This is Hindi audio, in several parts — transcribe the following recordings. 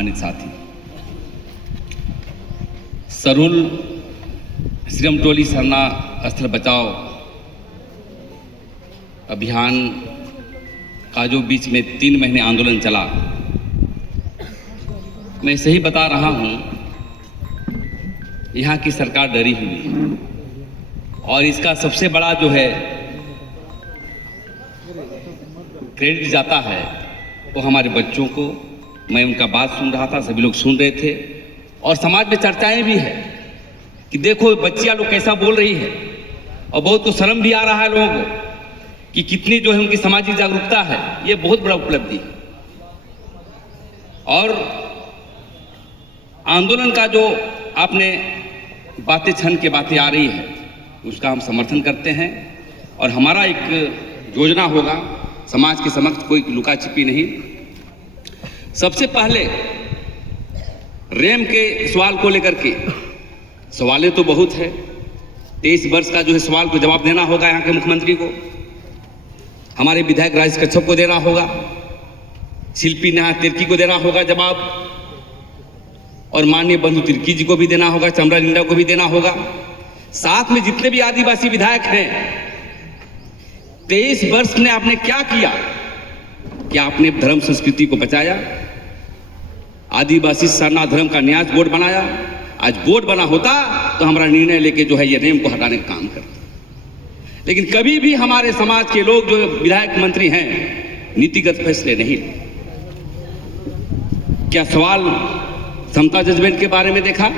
सम्मानित साथी, सरुल श्रीरामटोली सरना स्थल बचाओ अभियान का जो बीच में 3 महीने आंदोलन चला, मैं सही बता रहा हूं, यहाँ की सरकार डरी हुई है और इसका सबसे बड़ा जो है क्रेडिट जाता है वो हमारे बच्चों को। मैं उनका बात सुन रहा था, सभी लोग सुन रहे थे और समाज में चर्चाएं भी है कि देखो बच्चियां लोग कैसा बोल रही है और बहुत को शर्म भी आ रहा है लोगों को कि कितनी जो है उनकी सामाजिक जागरूकता है। ये बहुत बड़ा उपलब्धि है और आंदोलन का जो आपने बातें छन के बातें आ रही है उसका हम समर्थन करते हैं और हमारा एक योजना होगा समाज के समक्ष, कोई लुका छिपी नहीं। सबसे पहले रेम के सवाल को लेकर के सवालें तो बहुत है, 23 वर्ष का जो है सवाल को जवाब देना होगा यहाँ के मुख्यमंत्री को, हमारे विधायक राजेश कच्छप को देना होगा, शिल्पी नेहा तिर्की को देना होगा जवाब और माननीय बंधु तिर्की जी को भी देना होगा, चमरा लिंडा को भी देना होगा। साथ में जितने भी आदिवासी विधायक हैं, 23 वर्ष में आपने क्या किया? क्या आपने धर्म संस्कृति को बचाया? आदिवासी सरना धर्म का न्यास बोर्ड बनाया। आज बोर्ड बना होता तो हमारा निर्णय लेके जो है ये रेम को हटाने का काम करता। लेकिन कभी भी हमारे समाज के लोग जो विधायक मंत्री हैं नीतिगत फैसले नहीं। क्या सवाल समता जजमेंट के बारे में देखा?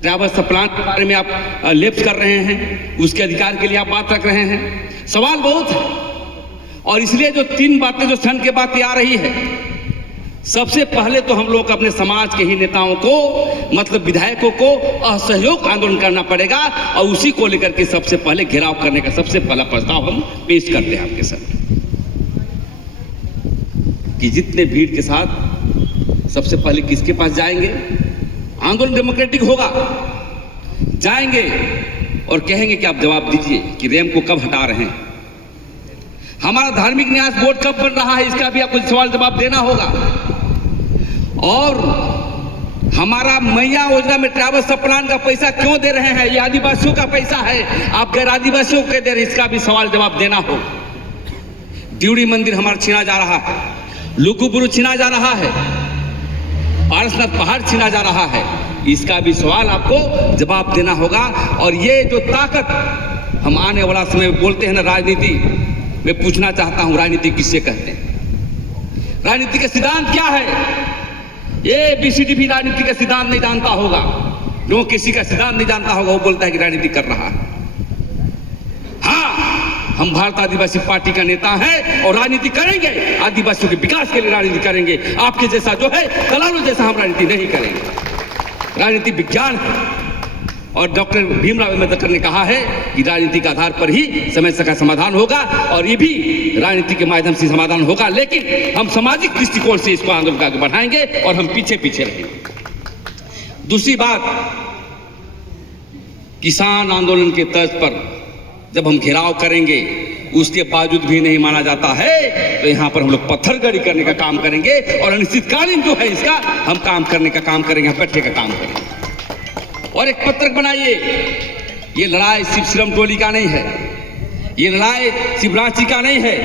ट्रैवल्स प्लान के बारे में आप लेप्स कर रहे हैं, उसके अधिकार के लिए आप बात रख रहे हैं। सवाल बहुत है और इसलिए जो 3 बातें जो क्षण के बातें आ रही है, सबसे पहले तो हम लोग अपने समाज के ही नेताओं को, मतलब विधायकों को असहयोग आंदोलन करना पड़ेगा और उसी को लेकर के सबसे पहले घेराव करने का सबसे पहला प्रस्ताव हम पेश करते हैं आपके सामने कि जितने भीड़ के साथ सबसे पहले किसके पास जाएंगे? आंदोलन डेमोक्रेटिक होगा, जाएंगे और कहेंगे कि आप जवाब दीजिए कि रेम को कब हटा रहे हैं, हमारा धार्मिक न्यास बोर्ड कब बन रहा है, इसका भी आपको सवाल जवाब देना होगा। और हमारा मैया योजना में ट्रैवल प्लान का पैसा क्यों दे रहे हैं? ये आदिवासियों का पैसा है, आप गैर आदिवासियों को दे रहे हैं, इसका भी सवाल जवाब देना होगा। ड्यूडी मंदिर हमारा छीना जा रहा है, लुगुबुरु छीना जा रहा है, पारसनाथ पहाड़ छीना जा रहा है, इसका भी सवाल आपको जवाब देना होगा। और ये जो ताकत हम आने वाला समय में बोलते हैं ना राजनीति, मैं पूछना चाहता हूं राजनीति किससे कहते हैं? राजनीति का सिद्धांत क्या है? ये बीसीडी भी राजनीति का सिद्धांत नहीं जानता होगा, जो किसी का सिद्धांत नहीं जानता होगा वो बोलता है कि राजनीति कर रहा है। हाँ, हम भारत आदिवासी पार्टी का नेता है और राजनीति करेंगे, आदिवासियों के विकास के लिए राजनीति करेंगे। आपके जैसा जो है दलालों जैसा हम राजनीति नहीं करेंगे। राजनीति विज्ञान है और डॉक्टर भीमराव अम्बेडकर ने कहा है कि राजनीति के आधार पर ही समस्या का समाधान होगा और ये भी राजनीति के माध्यम से समाधान होगा। लेकिन हम सामाजिक दृष्टिकोण से इसको आंदोलन आगे बढ़ाएंगे और हम पीछे पीछे रहेंगे। दूसरी बात, किसान आंदोलन के तर्ज पर जब हम घेराव करेंगे उसके बावजूद भी नहीं माना जाता है तो यहाँ पर हम लोग पत्थरगड़ी करने का काम करेंगे और अनिश्चितकालीन जो है इसका हम काम करने का काम करेंगे, बैठने का काम करेंगे। और एक पत्रक बनाइए, ये लड़ाई सिर्फ श्रीरामटोली का नहीं है, ये लड़ाई सिर्फ रांची का नहीं है,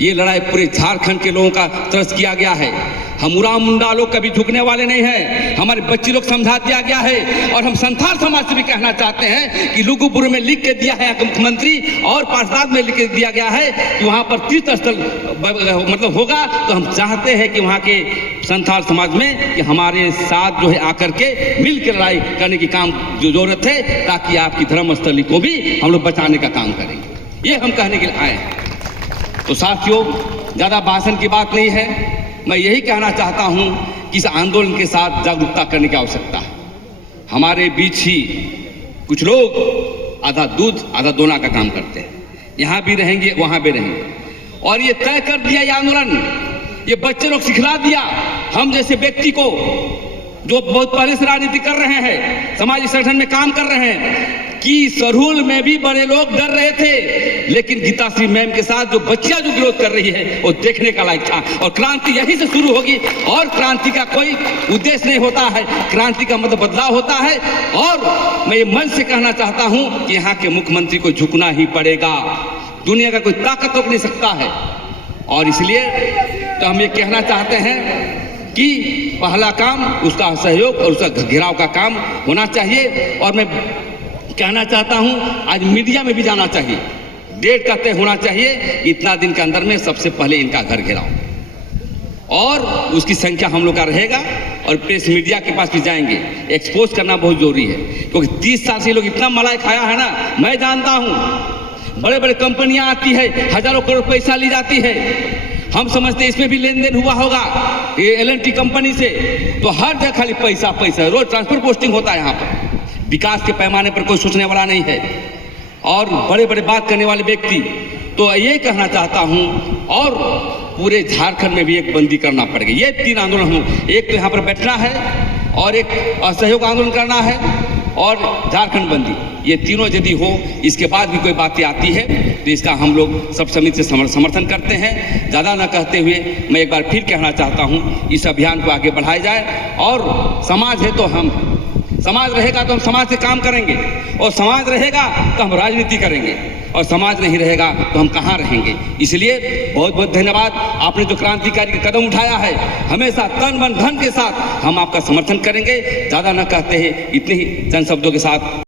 ये लड़ाई पूरे झारखंड के लोगों का तरस किया गया है। हम उराव मुंडा लोग कभी झुकने वाले नहीं हैं, हमारे बच्चे लोग समझा दिया गया है। और हम संथाल समाज से भी कहना चाहते हैं कि लुगुबुरु में लिख के दिया है मुख्यमंत्री और पार्षद में लिख के दिया गया है कि वहाँ पर तीर्थ स्थल मतलब होगा, तो हम चाहते हैं कि वहाँ के संथाल समाज में कि हमारे साथ जो है आकर के मिल के लड़ाई करने की काम जो जरूरत है, ताकि आपकी धर्मस्थली को भी हम लोग बचाने का काम करेंगे। ये हम कहने के लिए आए हैं। तो साथियों, ज़्यादा भाषण की बात नहीं है, मैं यही कहना चाहता हूं कि इस आंदोलन के साथ जागरूकता करने की आवश्यकता है। हमारे बीच ही कुछ लोग आधा दूध आधा दोना का काम करते हैं, यहाँ भी रहेंगे वहाँ भी रहेंगे। और ये तय कर दिया ये आंदोलन, ये बच्चे लोग सिखला दिया हम जैसे व्यक्ति को जो बहुत पहले से राजनीति कर रहे हैं, समाज संगठन में काम कर रहे हैं, कि सरहुल में भी बड़े लोग डर रहे थे, लेकिन गीताश्री मैम के साथ जो बच्चियां जो विरोध कर रही है वो देखने का लायक था। और क्रांति यहीं से शुरू होगी, और क्रांति का कोई उद्देश्य नहीं होता है, क्रांति का मतलब बदलाव होता है। और मैं ये मन से कहना चाहता हूं कि यहाँ के मुख्यमंत्री को झुकना ही पड़ेगा, दुनिया का कोई ताकत रोक नहीं सकता है। और इसलिए तो हम ये कहना चाहते हैं कि पहला काम उसका सहयोग और उसका घेराव का काम होना चाहिए। और मैं कहना चाहता हूं आज मीडिया में भी जाना चाहिए, डेट का तय होना चाहिए, इतना दिन के अंदर में सबसे पहले इनका घर घेराव, और उसकी संख्या हम लोग का रहेगा। और प्रेस मीडिया के पास भी जाएंगे, एक्सपोज करना बहुत जरूरी है, क्योंकि 30 साल से लोग इतना मलाई खाया है ना। मैं जानता हूं बड़े बड़े कंपनियां आती है, हजारों करोड़ पैसा ली जाती है, हम समझते इसमें भी लेन देन हुआ होगा ये L&T कंपनी से। तो हर जगह खाली पैसा पैसा, रोज ट्रांसफर पोस्टिंग होता है यहाँ पर, विकास के पैमाने पर कोई सोचने वाला नहीं है, और बड़े बड़े बात करने वाले व्यक्ति। तो ये कहना चाहता हूँ, और पूरे झारखंड में भी एक बंदी करना पड़ेगा। ये 3 आंदोलन हो, एक तो यहाँ पर बैठना है, और एक असहयोग आंदोलन करना है, और झारखंड बंदी। ये तीनों यदि हो, इसके बाद भी कोई बातें आती है तो इसका हम लोग सब समिति से समर्थन करते हैं। ज़्यादा न कहते हुए मैं एक बार फिर कहना चाहता हूँ, इस अभियान को आगे बढ़ाया जाए। और समाज है तो हम, समाज रहेगा तो हम समाज से काम करेंगे, और समाज रहेगा तो हम राजनीति करेंगे, और समाज नहीं रहेगा तो हम कहाँ रहेंगे। इसलिए बहुत बहुत धन्यवाद, आपने जो क्रांतिकारी कदम उठाया है, हमेशा तन मन धन के साथ हम आपका समर्थन करेंगे। ज़्यादा न कहते हैं, इतने ही चंद शब्दों के साथ